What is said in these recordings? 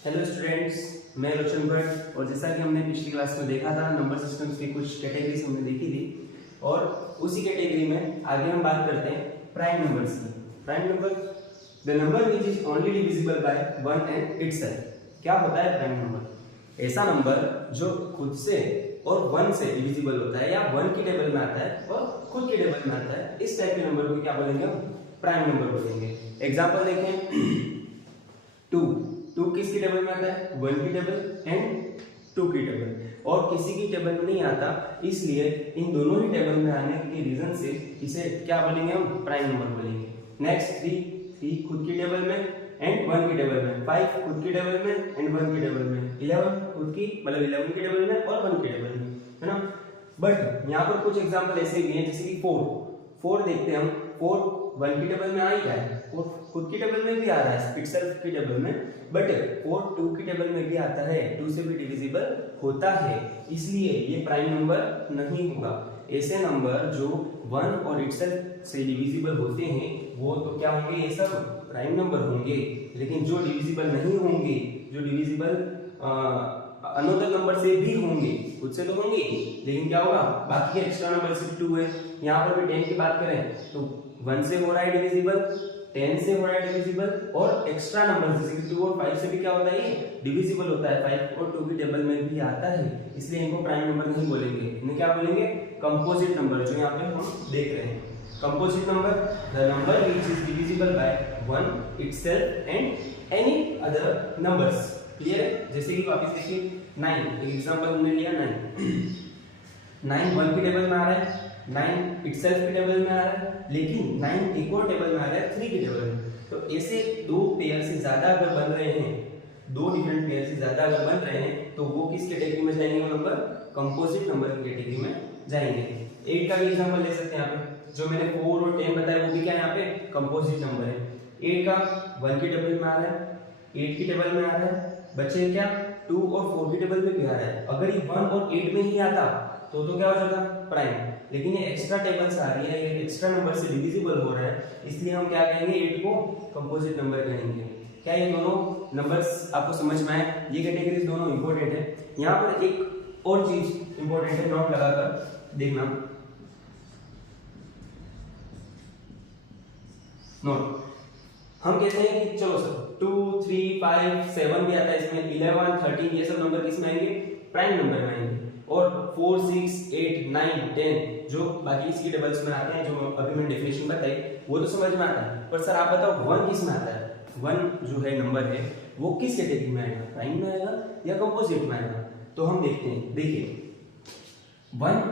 Hello students, मैं रोशन भट्ट। और जैसा कि हमने पिछली क्लास में देखा था, नंबर सिस्टम्स की कुछ कैटेगरीज हमने देखी थी और उसी कैटेगरी में आगे हम बात करते हैं प्राइम नंबर्स की। Prime number, the number which is only divisible by one and itself. क्या होता है प्राइम नंबर? ऐसा नंबर जो खुद से और वन से डिविजिबल होता है या वन की टेबल में आता है और खुद की टेबल में आता है, इस टाइप के नंबर को क्या बोलेंगे हम? प्राइम नंबर बोलेंगे। एग्जांपल देखें, टू किसकी टेबल में आता है? वन की टेबल एंड टू की टेबल। और किसी की टेबल में नहीं आता, इसलिए इन दोनों ही टेबल में आने के रीजन से इसे क्या बोलेंगे हम? प्राइम नंबर बोलेंगे। नेक्स्ट, थ्री खुद की टेबल में एंड वन की टेबल में, 5 खुद की टेबल में एंड वन की टेबल में, 11 खुद की मतलब 11 की टेबल में और वन की टेबल में, है ना। बट यहाँ पर कुछ एग्जांपल ऐसे भी हैं, जैसे कि 4 देखते हैं हम। 4 वन की टेबल में आ ही रहा है, 4 खुद की टेबल में भी आ रहा है इटसेल्फ की टेबल में, बट 4 टू की टेबल में भी आता है, 2 से भी डिविजिबल होता है, इसलिए ये प्राइम नंबर नहीं होगा। ऐसे नंबर जो 1 और इटसेल्फ से डिविजिबल होते हैं वो तो क्या होंगे? ये सब प्राइम नंबर होंगे। लेकिन जो डिविजिबल नहीं होंगे, जो डिविजिबल अनदर नंबर से भी होंगे, खुद से तो होंगे लेकिन क्या होगा? बाकी के एक्स्ट्रा नंबर से 2 है। यहाँ पर भी 10 की बात करें तो 1 से हो रहा है डिविजिबल, 10 से हो रहा है डिविजिबल, और एक्स्ट्रा नंबर जैसे कि 2 और 5 से भी क्या होता है? ये डिविजिबल होता है। 5 और 2 की टेबल में भी आता है, इसलिए इनको प्राइम नंबर नहीं बोलेंगे। इन्हें क्या बोलेंगे? कंपोजिट नंबर, जो यहाँ पे हम देख रहे हैं। Composite number, the number which is divisible by one itself and any other numbers. Clear है? जैसे कि वापस देखिए 9, एक एग्जांपल हमने लिया 9 वन की टेबल में आ रहा है, 9 इटसेल्फ की टेबल में आ रहा है, लेकिन 9 एक और टेबल में आ रहा है 3 की टेबल में। तो ऐसे दो पेयर से ज्यादा अगर बन रहे हैं, दो डिफरेंट पेयर से ज्यादा अगर बन रहे हैं, तो वो किस कैटेगरी में जाएंगे? वो नंबर कंपोजिट नंबर की कैटेगरी में जाएंगे। 8 का भी एग्जांपल ले सकते हैं यहाँ पे। जो मैंने 4 और 10 बताया वो भी क्या है? यहाँ पे कंपोजिट नंबर है। 8 का 1 की टेबल में आ रहा है, 8 की टेबल में आ रहा है, बचे क्या? 2 और 4 की टेबल में भी आ रहा है। अगर ये 1 और 8 में ही आता तो क्या हो जाता? प्राइम। लेकिन ये एक्स्ट्रा टेबल्स आ रही है, ये एक्स्ट्रा नंबर से डिविजिबल हो रहा है, इसलिए हम क्या कहेंगे? 8 को कंपोजिट नंबर कहेंगे। क्या ये दोनों नंबर्स आपको समझ में आए? ये कैटेगरीज दोनों इंपॉर्टेंट है। यहाँ पर एक और चीज इंपॉर्टेंट है, नोट लगाकर देखना। नोट, हम कहते हैं कि चलो सर 2, 3, 5, 7 भी आता है इसमें, 11, 13 ये सब नंबर किसमें आएंगे? प्राइम नंबर में आएंगे। और 4, 6, 8, 9, 10 जो बाकी इसकी टेबल्स में आते हैं, जो अभी मैंने डेफिनेशन बताई, वो तो समझ में आता है। पर सर आप बताओ 1 किस में आता है? 1 जो है नंबर है वो किस कैटेगरी में आएगा? प्राइम में आएगा या कंपोजिट में आएगा? तो हम देखते हैं। देखिए 1,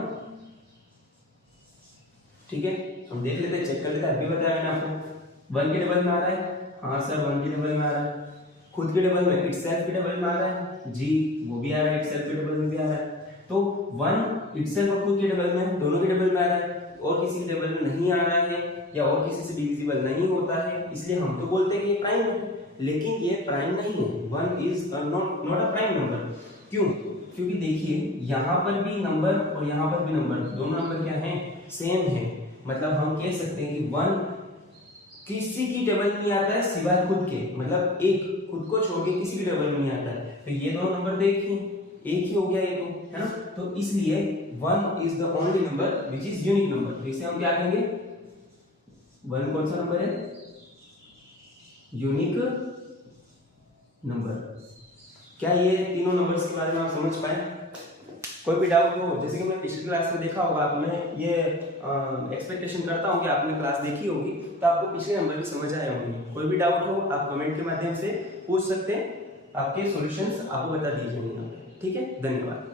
ठीक है, हम देख लेते हैं, चेक कर लेते हैं। अभी बताया मैंने आपको 1 की टेबल में आ रहा है। हाँ सर 1 की टेबल में आ रहा है। खुद की टेबल में इटसेल्फ की टेबल में आ रहा है जी, वो भी आ रहा है, इटसेल्फ की टेबल में भी आ रहा है। तो 1 इटसेल्फ और खुद की टेबल में, दोनों की टेबल में आ रहा है, और किसी की टेबल में नहीं आ रहा है या और किसी से डिविजिबल नहीं होता है, इसलिए हम तो बोलते हैं कि ये प्राइम है। लेकिन ये प्राइम नहीं है। 1 is not a prime number. क्यों? क्योंकि देखिए यहाँ पर भी नंबर और यहाँ पर भी नंबर, दोनों नंबर क्या है? सेम है। मतलब हम कह सकते हैं कि 1 किसी की टेबल में नहीं आता है सिवाय खुद के, मतलब एक खुद को छोड़ के किसी की टेबल में नहीं आता है। तो ये दोनों नंबर देखिए एक ही हो गया ये, तो है ना। तो इसलिए 1 is the only number which is unique number. तो इसे हम क्या कहेंगे? 1 कौन सा नंबर है? Unique number. क्या ये तीनों नंबर्स के बारे में आप समझ पाए? कोई भी डाउट हो, जैसे कि मैं पिछली क्लास में देखा होगा, तो मैं ये एक्सपेक्टेशन करता हूँ कि आपने क्लास देखी होगी, तो आपको पिछले नंबर भी समझ आए होंगे। कोई भी डाउट हो आप कमेंट के माध्यम से पूछ सकते हैं, आपके सॉल्यूशंस आपको बता दिए जाएंगे। ठीक है, धन्यवाद।